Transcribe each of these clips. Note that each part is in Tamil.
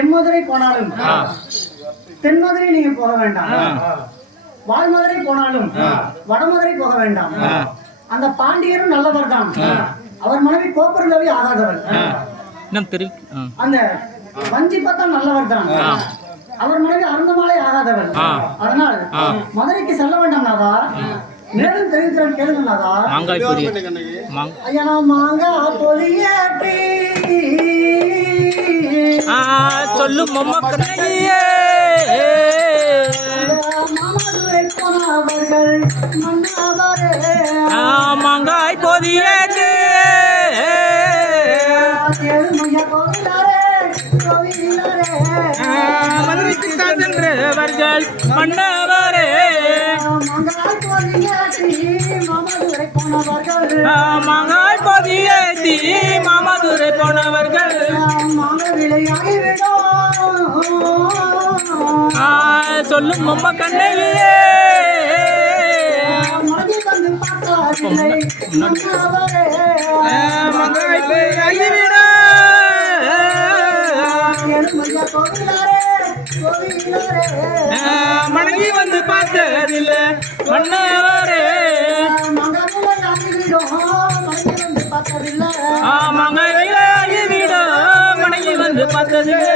எம்மதுரை போனாலும் தென்மதுரை நீங்க போக வேண்டாம், வாழ்மதுரை போனாலும் வடமதுரை போக வேண்டாம். அந்த பாண்டியரும் நல்லவர் தான், அவர் மனைவி கோப்பரலவி ஆகாதவர். அந்த வஞ்சிப்பத்தான் நல்லவர் தான், அவர் மனைவி அருந்தமாலை ஆகாதவர். அதனால் மதுரைக்கு செல்ல வேண்டாம் நாதா. மேலும் தெரிவிக்கிறேன் கேளுங்க நாதா. ஐயா மாங்கா பொலியேற்றி சொல்லும் மாமதுரை போனவர்கள் மன்னாவரே மாங்காய் பொதியேற்று மதுரைக்கு சென்றவர்கள் மன்னவரே மாங்காய் பொதியேற்றி மாமதுரை போனவர்கள் சொல்லும் அம்மா கண்ணையே மணங்கி வந்து பார்த்ததில்ல மன்னவரே மங்கையில வீடோ மணங்கி வந்து பார்த்ததில்ல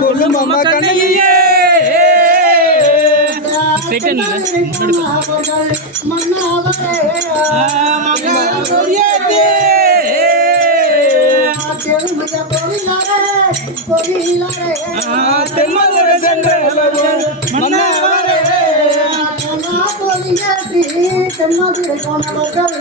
சொல்லும் அம்மா கண்ணையே தென்மதுரை போனவர்கள்